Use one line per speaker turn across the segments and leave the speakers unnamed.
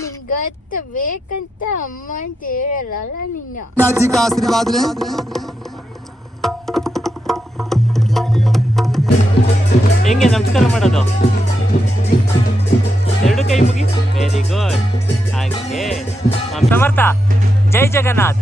ನಿಂಗತ್ತ ಬೇಕಂತ ಅಮ್ಮ ಅಂತ ಹೇಳಲ್ಲ
ನಿನ್ನ ಅಜ್ಜಿ ಕಾ ಆಶೀರ್ವಾದ
ಹೆಂಗೆ ನಮಸ್ಕಾರ ಮಾಡೋದು? ಎರಡು ಕೈ ಮುಗಿ? ವೆರಿ ಗುಡ್ ಹಾಗೆ. ಸಮರ್ಥ. ಜೈ ಜಗನ್ನಾಥ್.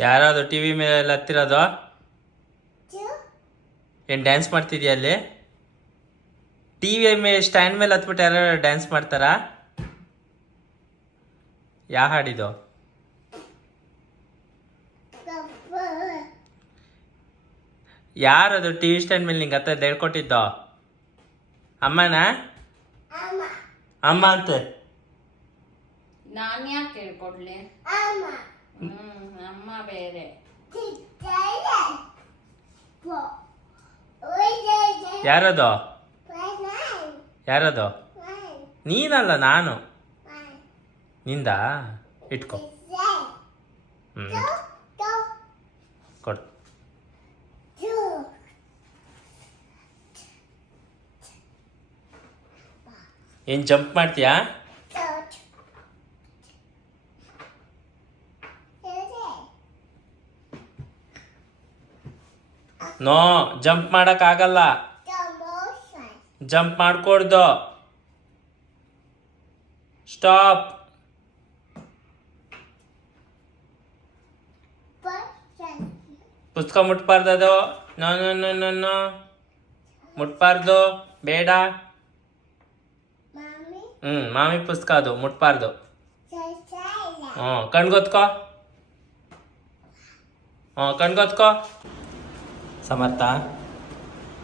ಯಾರಾದ್ರು ಟಿ ವಿ ಮೇಲೆ ಹತ್ತಿರೋದು? ಏನು ಡ್ಯಾನ್ಸ್ ಮಾಡ್ತಿದ್ಯಾ ಅಲ್ಲಿ? ಟಿ ವಿ ಮೇಲೆ ಸ್ಟ್ಯಾಂಡ್ ಮೇಲೆ ಹತ್ಬಿಟ್ಟು ಯಾರು ಡ್ಯಾನ್ಸ್ ಮಾಡ್ತಾರಾ? ಯಾ ಹಾಡಿದು ಯಾರದು ಟಿ ವಿ ಸ್ಟ್ಯಾಂಡ್ ಮೇಲೆ ನಿಂಗೆ ಹತ್ತ ಹೇಳ್ಕೊಟ್ಟಿದ್ದೋ ಅಮ್ಮನಾ? ಅಮ್ಮ. ಅಂತ.
ನಾನು ಯಾಕೆ ಹೇಳ್ಕೊಡ್ಲಿ? ಅಮ್ಮ ಬೇರೆ.
ಯಾರದು? ಯಾರದು? ನೀನಲ್ಲ ನಾನು. ನಿಂದ? ಇಟ್ಕೊ. ಹ್ಞೂ ಕೊಡು. ಏನು ಜಂಪ್ ಮಾಡ್ತೀಯಾ? ನೋ, ಜಂಪ್ ಮಾಡೋಕ್ಕಾಗಲ್ಲ ಜಂಪ್ ಮಾಡ್ಕೊಡ್ದು. ಸ್ಟಾಪ್. ಪುಸ್ತಕ ಮುಟ್ಬಾರ್ದು no no no no no. ಮುಟ್ಬಾರ್ದು. ಬೇಡ. ಹ್ಞೂ ಮಾಮಿ ಪುಸ್ತಕ ಅದು, ಮುಟ್ಬಾರ್ದು. ಹ್ಞೂ ಕಣ್ಗೊತ್ಕೋ. ಹ್ಞೂ ಕಣ್ಗೊತ್ಕೋ. ಸಮರ್ಥ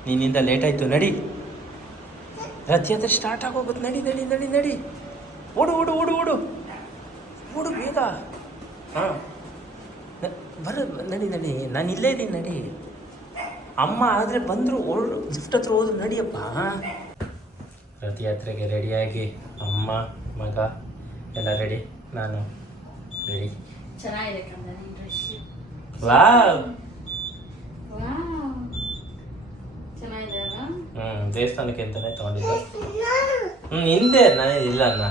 ನಿನ್ನಿಂದ ಲೇಟ್ ಆಯಿತು ನಡಿ ರಥಯಾತ್ರೆ ಸ್ಟಾರ್ಟ್ ಆಗೋಗುತ್ತೆ. ನಡಿ ನಡಿ ನಡಿ ನಡಿ. ಓಡು ಓಡು ಓಡು ಓಡು. ಓಡು ಬೇಗ. ಹಾಂ. ಬರ ನಡಿ ನಡಿ. ನಾನು ಇಲ್ಲೇ ಇದ್ದೀನಿ ನಡಿ. ಅಮ್ಮ ಆದರೆ ಬಂದರು ಓಡು ಲಿಫ್ಟ್ ಹತ್ರ ಹೋದ್ರು ನಡಿಯಪ್ಪ. ರಥಯಾತ್ರೆಗೆ ರೆಡಿಯಾಗಿ ಅಮ್ಮ ಮಗ ಎಲ್ಲ ರೆಡಿ ನಾನು ರೆಡಿ
ಚೆನ್ನಾಗಿದೆ
ವಾ
ಚೆನ್ನಾಗಿದೆ
ಹ್ಞೂ ದೇವಸ್ಥಾನಕ್ಕೆ ಅಂತಾನೆ ತಗೊಂಡಿದ್ದು. ಹ್ಮ್ ಹಿಂದೆ ನಾನೇ ಇಲ್ಲ ಅನ್ನ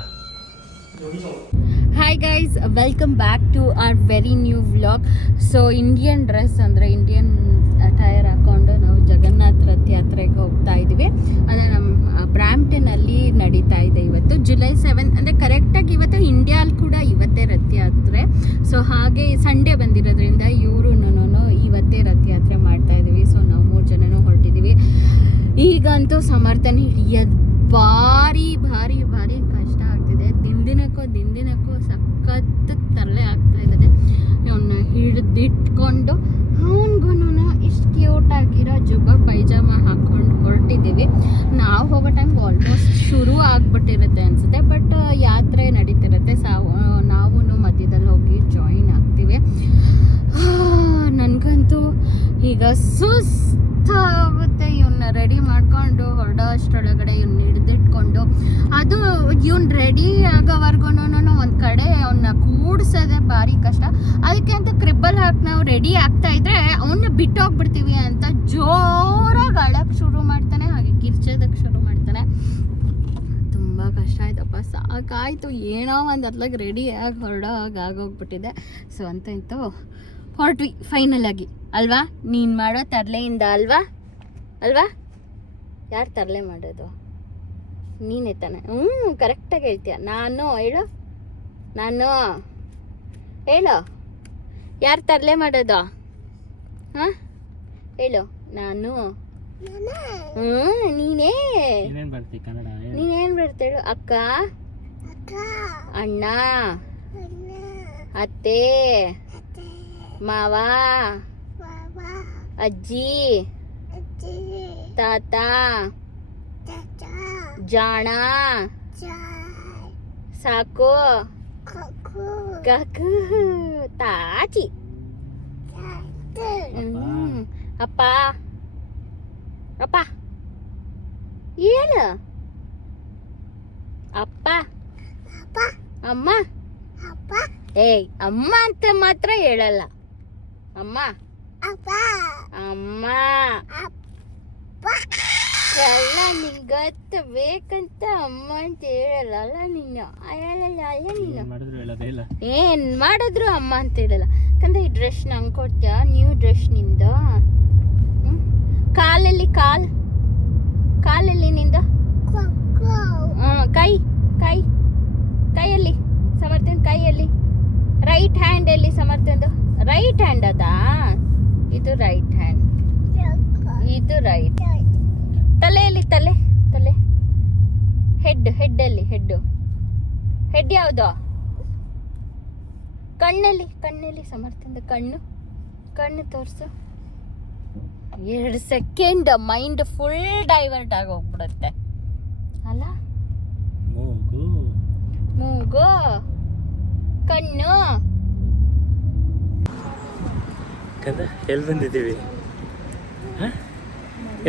hi guys welcome back to our very new vlog so Indian dress ಅಂದರೆ ಇಂಡಿಯನ್ ಅಟೈರ್ ಹಾಕ್ಕೊಂಡು ನಾವು ಜಗನ್ನಾಥ ರಥಯಾತ್ರೆಗೆ ಹೋಗ್ತಾ ಇದ್ದೀವಿ. ಅಂದರೆ ನಮ್ಮ ಬ್ರಾಂಪ್ಟನಲ್ಲಿ ನಡೀತಾ ಇದೆ ಇವತ್ತು. ಜುಲೈ ಸೆವೆನ್ ಅಂದರೆ ಕರೆಕ್ಟಾಗಿ ಇವತ್ತು ಇಂಡಿಯಾಲ್ ಕೂಡ ಇವತ್ತೇ ರಥಯಾತ್ರೆ ಸೊ ಹಾಗೆ ಸಂಡೇ ಬಂದಿರೋದ್ರಿಂದ ಈಗಂತೂ ಸಮರ್ಥನೆ ಹಿಡಿಯೋದು ಭಾರಿ ಭಾರಿ ಭಾರಿ ಕಷ್ಟ ಆಗ್ತಿದೆ. ದಿನದಿನಕ್ಕೂ ದಿನದಿನಕ್ಕೂ ಸಖತ್ ತರಲೆ ಆಗ್ತಾ ಇದೆ ಅವನ್ನ ಹಿಡಿದಿಟ್ಕೊಂಡು ಅವನಿಗೂ ಇಷ್ಟು ಕ್ಯೂಟ್ ಆಗಿರೋ ಜುಬ್ಬ ಪೈಜಾಮ ಹಾಕೊಂಡು ಹೊರಟಿದ್ದೀವಿ. ನಾವು ಹೋಗೋ ಟೈಮ್ಗೆ ಆಲ್ಮೋಸ್ಟ್ ಶುರು ಆಗ್ಬಿಟ್ಟಿರುತ್ತೆ ಅನಿಸುತ್ತೆ. ಬಟ್ ಯಾತ್ರೆ ನಡೀತಿರುತ್ತೆ. ಸಾವು ನಾವು ಮಧ್ಯದಲ್ಲಿ ಹೋಗಿ ಜಾಯಿನ್ ಆಗ್ತೀವಿ. ನನಗಂತೂ ಈಗ ಸುಸ್ತಾಗುತ್ತೆ ಇವನ್ನ ರೆಡಿ ಮಾಡ್ಕೊಂಡು ಹೊರಡೋ ಅಷ್ಟರೊಳಗಡೆ ಇವ್ನ ಹಿಡಿದಿಟ್ಕೊಂಡು. ಅದು ಇವ್ನ ರೆಡಿ ಆಗೋವರೆಗೂ ಒಂದು ಕಡೆ ಅವನ್ನ ಕೂಡ್ಸೋದೇ ಭಾರಿ ಕಷ್ಟ. ಅದಕ್ಕೆ ಅಂತ ಕ್ರಿಬ್ಬಲ್ ಹಾಕಿ ನಾವು ರೆಡಿ ಆಗ್ತಾ ಇದ್ರೆ ಅವನ್ನ ಬಿಟ್ಟೋಗ್ಬಿಡ್ತೀವಿ ಅಂತ ಜೋರಾಗಿ ಅಳಕ್ಕೆ ಶುರು ಮಾಡ್ತಾನೆ, ಹಾಗೆ ಕಿರ್ಚೋದಕ್ಕೆ ಶುರು ಮಾಡ್ತಾನೆ. ತುಂಬ ಕಷ್ಟ ಆಯ್ತಪ್ಪ, ಸಾಕಾಯ್ತು. ಏನೋ ಒಂದು ಅದ್ಲಾಗ ರೆಡಿ ಆಗಿ ಹೊರಡೋ ಆಗೋಗ್ಬಿಟ್ಟಿದೆ. ಸೊ ಅಂತ ಇತ್ತು. ಹೊರಟ್ವಿ ಫೈನಲ್ ಆಗಿ. ಅಲ್ವಾ? ನೀನು ಮಾಡೋ ತರಲೆಯಿಂದ ಅಲ್ವಾ? ಅಲ್ವಾ? ಯಾರು ತರಲೆ ಮಾಡೋದು? ನೀನೇ ತಾನೆ. ಹ್ಞೂ ಕರೆಕ್ಟಾಗಿ ಹೇಳ್ತೀಯ. ನಾನು ಹೇಳು. ನಾನು. ಹೇಳು. ಯಾರು ತರಲೆ ಮಾಡೋದು? ಹಾಂ? ಹೇಳು. ನಾನು. ಹ್ಞೂ ನೀನೇ. ನೀನೇನು ಬರ್ತೇಳು ಅಕ್ಕ. ಅಣ್ಣ. ಅತ್ತೆ. ಮಾವ ಅಜ್ಜಿ ತಾತ ಜಾಣ ಸಾಕು ಕಾಕು ತಾಚಿ ಹ್ಮ್. ಅಪ್ಪ ಅಪ್ಪ ಏನು ಅಪ್ಪ ಅಮ್ಮ ಏಯ್ ಅಮ್ಮ ಅಂತ ಮಾತ್ರ ಹೇಳಲ್ಲ ಅಮ್ಮ. ಅಮ್ಮ. ಎಲ್ಲ ನಿಂಗತ್ತ ಬೇಕಂತ ಅಮ್ಮ ಅಂತ ಹೇಳಲ್ಲ. ಅಲ್ಲ ನೀನು? ಹೇಳಲ್ಲ ಅಲ್ಲ ನೀನು.
ಮಾಡಿದ್ರು ಹೇಳೋದೇ ಇಲ್ಲ.
ಏನ್ ಮಾಡಿದ್ರು ಅಮ್ಮ ಅಂತ ಹೇಳಲ್ಲ. ಯಾಕಂದ್ರೆ ಈ ಡ್ರೆಸ್ ನಂಗೆ ಕೊಡ್ತೀಯ? ನ್ಯೂ ಡ್ರೆಸ್ನಿಂದ? ಕಾಲಲ್ಲಿ ಕಾಲ್. ಕಾಲಲ್ಲಿ ನಿಂದ? ಕೈ ಕೈ. ಕೈಯಲ್ಲಿ. ಸಮರ್ಥನ್ ಕೈಯಲ್ಲಿ. ರೈಟ್ ಹ್ಯಾಂಡ್ ಎಲ್ಲಿ ಸಮರ್ಥಂದು ರೈಟ್ ಹ್ಯಾಂಡ್ ಅದಾ? ಇದು ರೈಟ್ ಹ್ಯಾಂಡ್ ಇದು ರೈಟ್ ತಲೆಯಲ್ಲಿ ತಲೆ ತಲೆ. ಹೆಡ್ ಹೆಡ್ ಅಲ್ಲಿ ಹೆಡ್ ಹೆಡ್ ಯಾವುದು? ಕಣ್ಣಲ್ಲಿ ಕಣ್ಣಲ್ಲಿ ಸಮರ್ಥಂದ ಕಣ್ಣು ಕಣ್ಣು ತೋರಿಸು. ಎರಡು ಸೆಕೆಂಡ್ ಮೈಂಡ್ ಫುಲ್ ಡೈವರ್ಟ್ ಆಗಿ ಹೋಗ್ಬಿಡುತ್ತೆ ಅಲ್ಲ?
ಮೂಗು.
ಮೂಗು. ಕಣ್ಣು.
ಕದ ಎಲ್ಲಿ ಬಂದಿದ್ದೀವಿ?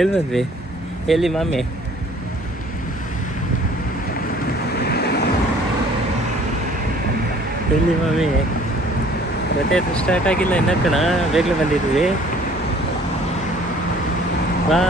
ಎಲ್ಲಿ ಬಂದ್ವಿ? ಎಲ್ಲಿ ಮಾಮಿ? ಎಲ್ಲಿ ಮಾಮಿ? ಅದು ಸ್ಟಾರ್ಟ್ ಆಗಿಲ್ಲ ಇನ್ನ ಕಣ ಬೇಗಲೇ ಬಂದಿದ್ವಿ. ವಾ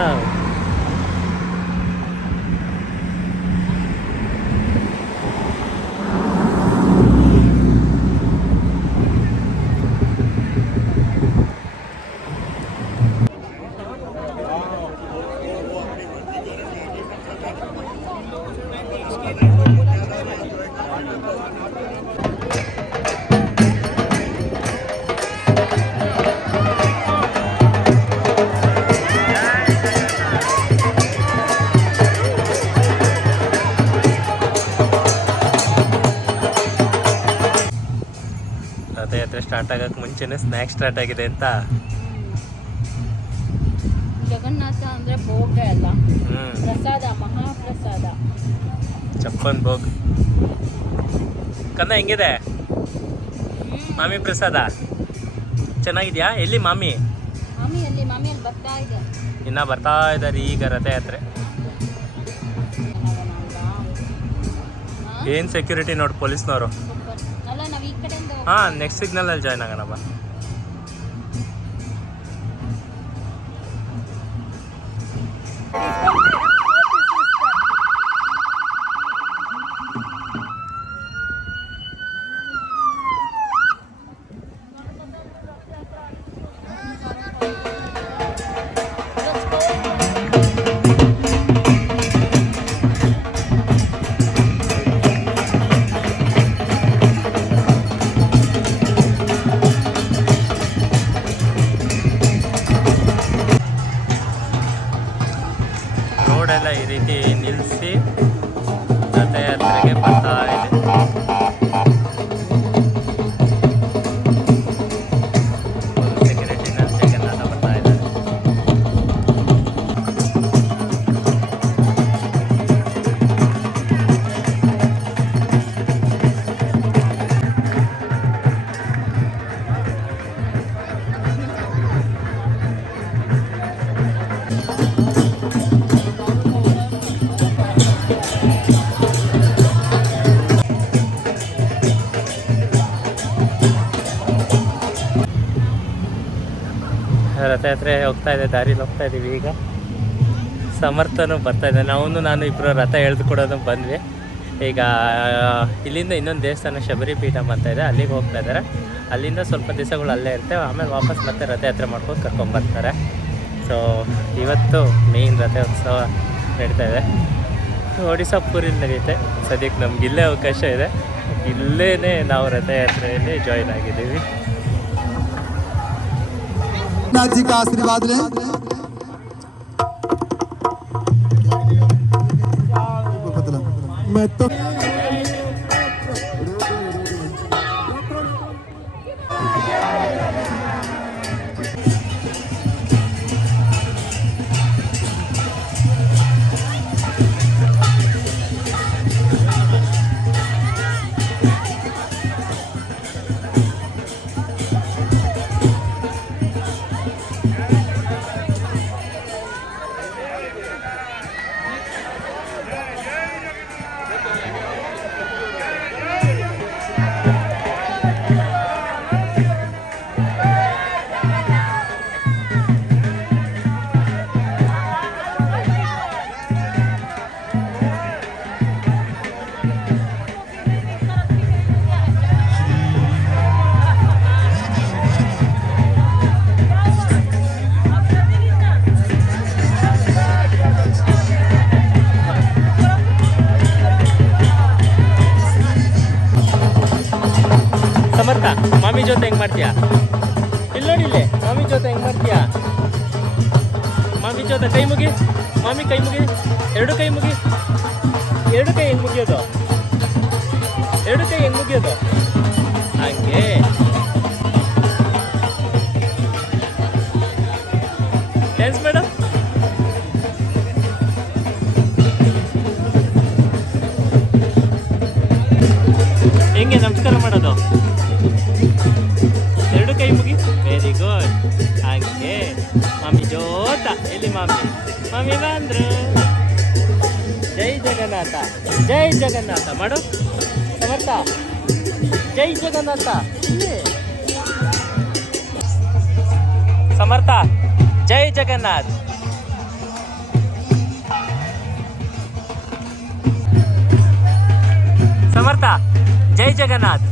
ರಥಯಾತ್ರೆ ಸ್ಟಾರ್ಟ್ ಆಗಕ್ಕೆ ಮುಂಚೆನೇ ಸ್ನ್ಯಾಕ್ ಸ್ಟಾರ್ಟ್ ಆಗಿದೆ ಅಂತ.
ಜಗನ್ನಾಥ ಅಂದ್ರೆ ಭೋಗ ಅಲ್ಲ. ಪ್ರಸಾದ ಮಹಾಪ್ರಸಾದ.
ಚಪ್ಪನ್ ಭೋಗ್. ಕನ್ನ ಹೆಂಗಿದೆ? ಮಾಮಿ ಪ್ರಸಾದ? ಚೆನ್ನಾಗಿದ್ಯಾ? ಎಲ್ಲಿ ಮಾಮಿ? ಇನ್ನ ಬರ್ತಾ ಇದ್ದಾರೆ ಈಗ ರಥಯಾತ್ರೆ. ಏನು ಸೆಕ್ಯೂರಿಟಿ ನೋಡಿ ಪೊಲೀಸ್ನವರು.
ಹಾ ನೆಕ್ಸ್ಟ್ ಈ ಅಲ್ಲಿ ಹೋಗ್-
ಹಾಂ ನೆಕ್ಸ್ಟ್ ಸಿಗ್ನಲಲ್ಲಿ ಜಾಯ್ನ್ ಆಗೋಣ ಬಾ ರೋಡೆಲ್ಲ ಈ ರೀತಿ ನಿಲ್ಲಿಸಿ ರಥಯಾತ್ರೆಗೆ ಬರ್ತಾ ರಥಯಾತ್ರೆ ಹೋಗ್ತಾ ಇದೆ, ದಾರಿಲಿ ಹೋಗ್ತಾ ಇದ್ದೀವಿ ಈಗ. ಸಮರ್ಥನು ಬರ್ತಾ ಇದೆ. ನಾವು ನಾನು ಇಬ್ಬರು ರಥ ಎಳೆದುಕೊಡೋದು ಬಂದ್ವಿ. ಈಗ ಇಲ್ಲಿಂದ ಇನ್ನೊಂದು ದೇವಸ್ಥಾನ ಶಬರಿ ಅಂತ ಇದೆ. ಅಲ್ಲಿಗೆ ಹೋಗ್ತಾ ಇದ್ದಾರೆ. ಅಲ್ಲಿಂದ ಸ್ವಲ್ಪ ದಿವಸಗಳು ಅಲ್ಲೇ ಇರ್ತೇವೆ ಆಮೇಲೆ ವಾಪಸ್ ಮತ್ತೆ ರಥಯಾತ್ರೆ ಮಾಡ್ಕೊಂಡು ಕರ್ಕೊಂಬರ್ತಾರೆ ಸೊ ಇವತ್ತು ಮೇಯ್ನ್ ರಥೋತ್ಸವ ನಡೀತಾ ಇದೆ. ಒಡಿಶಾ ಪೂರಿಲಿ ನಡೆಯುತ್ತೆ. ಸದ್ಯಕ್ಕೆ ನಮ್ಗೆ ಇಲ್ಲೇ ಅವಕಾಶ ಇದೆ. ಇಲ್ಲೇ ನಾವು ರಥಯಾತ್ರೆಯಲ್ಲಿ ಜಾಯಿನ್ ಆಗಿದ್ದೀವಿ.
नाथ जी का आशीर्वाद लें। मैं तो
ಹೆಂಗ್ ಮಾಡ್ತೀಯಾ? ಇಲ್ಲಿ ನೋಡಿ ಇಲ್ಲೇ. ಮಾಮಿ ಜೊತೆ ಹೆಂಗ್ ಮಾಡ್ತೀಯಾ? ಮಾಮಿ ಜೊತೆ ಕೈ ಮುಗಿ. ಮಾಮಿ ಕೈ ಮುಗಿ. ಎರಡು ಕೈ ಮುಗಿ. ಎರಡು ಕೈ ಹೆಂಗೆ ಮುಗಿಯೋದು? ಎರಡು ಕೈ ಹೆಂಗ್ ಮುಗಿಯೋದು? ಹಂಗೆ. ಡ್ಯಾನ್ಸ್ ಮೇಡಮ್ ಹೆಂಗೆ ನಮಸ್ಕಾರ ಮಾಡೋದು? ಮಾಮಿ ಬಂದ್ರು. ಜೈ ಜಗನ್ನಾಥ ಜೈ ಜಗನ್ನಾಥ. ಮಾಡು. ಸಮರ್ಥ. ಜೈ ಜಗನ್ನಾಥ. ಇಲ್ಲಿ. ಸಮರ್ಥ. ಜೈ ಜಗನ್ನಾಥ್. ಸಮರ್ಥ. ಜೈ ಜಗನ್ನಾಥ್.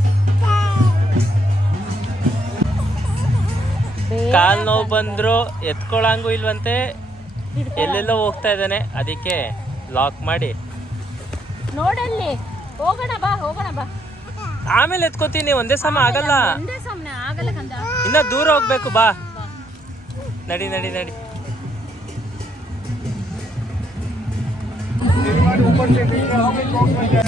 ಕಾಲ್ ನೋವು ಬಂದ್ರು. ಎತ್ಕೊಳಂಗೂ ಇಲ್ವಂತೆ. ಎಲ್ಲೆಲ್ಲೋ ಹೋಗ್ತಾ ಇದ್ದಾನೆ ಅದಕ್ಕೆ ಲಾಕ್ ಮಾಡಿ.
ನೋಡಲ್ಲಿ ಹೋಗೋಣ ಬಾ ಹೋಗೋಣ ಬಾ.
ಆಮೇಲೆ ಎತ್ಕೋತೀನಿ ಒಂದೇ ಸಮ ಆಗಲ್ಲ.
ಒಂದೇ ಸಮನೆ ಆಗಲ್ಲ ಕಂದ.
ಇನ್ನ ದೂರ ಹೋಗ್ಬೇಕು ಬಾ. ನಡಿ ನಡಿ ನಡಿ. ರಥೋತ್ಸವ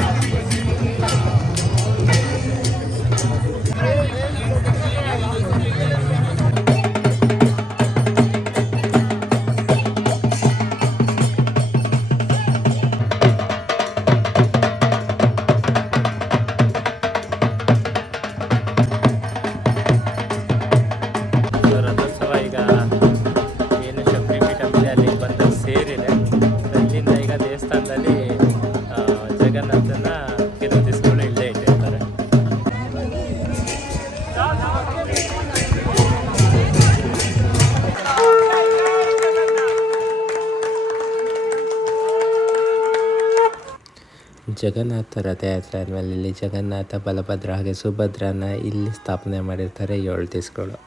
ಜಗನ್ನಾಥ ರಥಯಾತ್ರೆ ಆದಮೇಲೆ ಇಲ್ಲಿ ಜಗನ್ನಾಥ ಬಲಭದ್ರ ಹಾಗೆ ಸುಭದ್ರನ ಇಲ್ಲಿ ಸ್ಥಾಪನೆ ಮಾಡಿರ್ತಾರೆ ಏಳು ದಿವಸಗಳು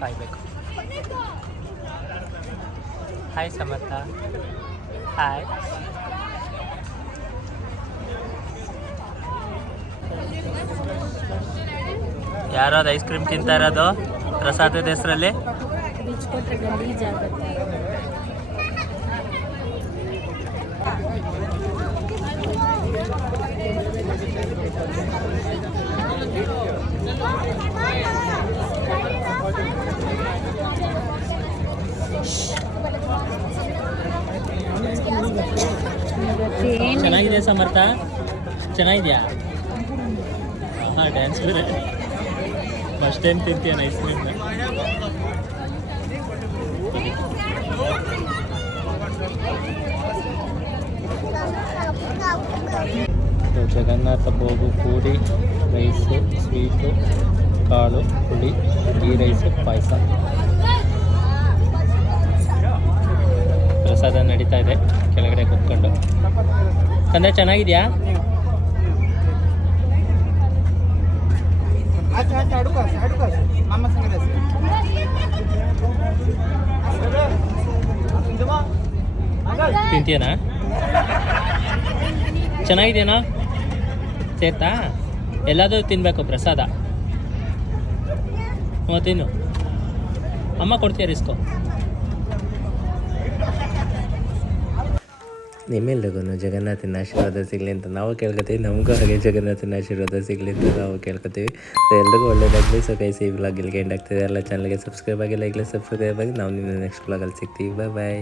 ಕಾಯ್ಬೇಕು ಹಾಯ್ ಸಮರ್ಥ. ಹಾಯ್ ಯಾರೋ ಐಸ್ ಕ್ರೀಮ್ ತಿಂತಾ ಇರೋದು? ಪ್ರಸಾದದ ಹೆಸರಲ್ಲಿ? ಚೆನ್ನಾಗಿದೆ ಸಮರ್ಥ? ಚೆನ್ನಾಗಿದೆಯಾ? ಹಾಂ ಡ್ಯಾನ್ಸ್ ಫಸ್ಟ್ ಟೈಮ್ ತಿಂತೀಯ ಐಸ್ ಜಗನ್ನಾಥ ಬೋಗು ಪೂರಿ ರೈಸು ಸ್ವೀಟು ಕಾಳು, ಪುಡಿ ಗೀ ರೈಸು ಪಾಯಸ. ಪ್ರಸಾದ ನಡೀತಾ ಇದೆ, ಕೆಳಗಡೆ ಕುತ್ಕೊಂಡು. ತಂದೆ, ಚೆನ್ನಾಗಿದ್ಯಾ? ತಿಂತೀಯನಾ? ಚೆನ್ನಾಗಿದೆಯಾ ಸೇರ್ತಾ? ಎಲ್ಲಾದರೂ ತಿನ್ನಬೇಕು ಪ್ರಸಾದ. ಹ್ಞೂ ತಿನ್ನು. ಅಮ್ಮ ಕೊಡ್ತೀಯ ರಿಸ್ಕು? ನಿಮ್ಮೆಲ್ರಿಗೂ ಜಗನ್ನಾಥನ ಆಶೀರ್ವಾದ ಸಿಗಲಿ ಅಂತ ನಾವು ಕೇಳ್ಕೊತೀವಿ, ನಮಗೂ ಹಾಗೆ ಜಗನ್ನಾಥನ ಆಶೀರ್ವಾದ ಸಿಗಲಿ ಅಂತ ನಾವು ಕೇಳ್ಕೊತೀವಿ. ಸೊ ಎಲ್ರಿಗೂ ಒಳ್ಳೇದಾಗಲಿ. ಸೊ ಕೈ ಸಿ ಬ್ಲಾಗ್ ಇಲ್ಲಿಗೆ ಎಂಡ್ ಆಗ್ತಿದೆ. ಎಲ್ಲ ಚಾನಲ್ಗೆ ಸಬ್ಸ್ಕ್ರೈಬ್ ಆಗಿ ಈಗಲೇ ಸಬ್ಸ್ಕ್ರೈಬ್ ಆಗಿ. ನಾವು ನಿಮ್ಮ ನೆಕ್ಸ್ಟ್ ಬ್ಲಾಗಲ್ಲಿ ಸಿಗ್ತೀವಿ. ಬಾಯ್ ಬಾಯ್